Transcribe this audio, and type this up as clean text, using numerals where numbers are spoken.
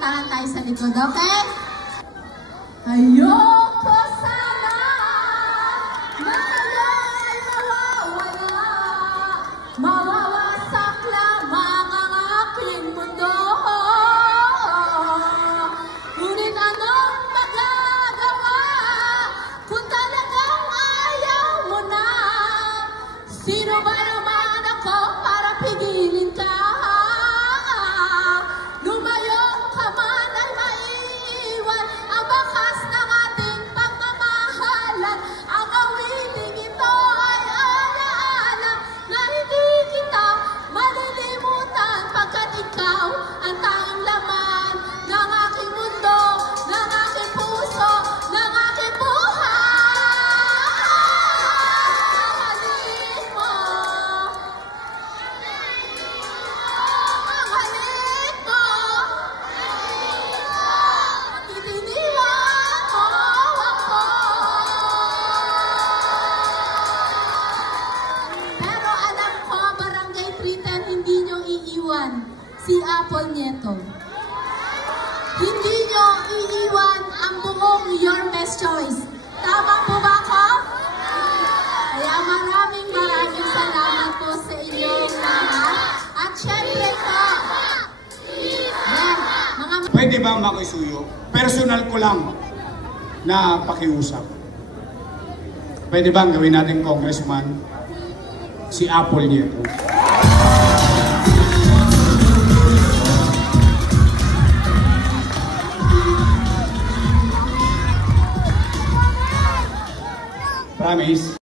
kantahan tayo sa likod, okay? Ayoko sana na kayo'y mawawala, mawawasak lamang ang aking mundo. Ngunit anong magagawa kung talagang ayaw mo na? Sino ba naman ako para pigilin ka? Lumayo ka man ay maiiwan ang bakas ng ating pagmamahalan. Ang awiting ito ay alaala na hindi kita malilimutan, pagkat ikaw ang tanging laman ng aking mundo, ng aking puso, ng aking buhay. Mahalin mo, mahalin mo, titiniwan mo ako. Pero alam ko, Barangay 310, hindi nyo iiwan si Apple Nieto. Hindi nyo iiwan ang buong Your Best Choice. Tama po ba ako? Kaya maraming salamat po sa inyong lahat. At syempre po, yan, mga Pwede ba makisuyo? Personal ko lang na pakiusap. Pwede bang gawin natin congressman si Apple Nieto? Promise?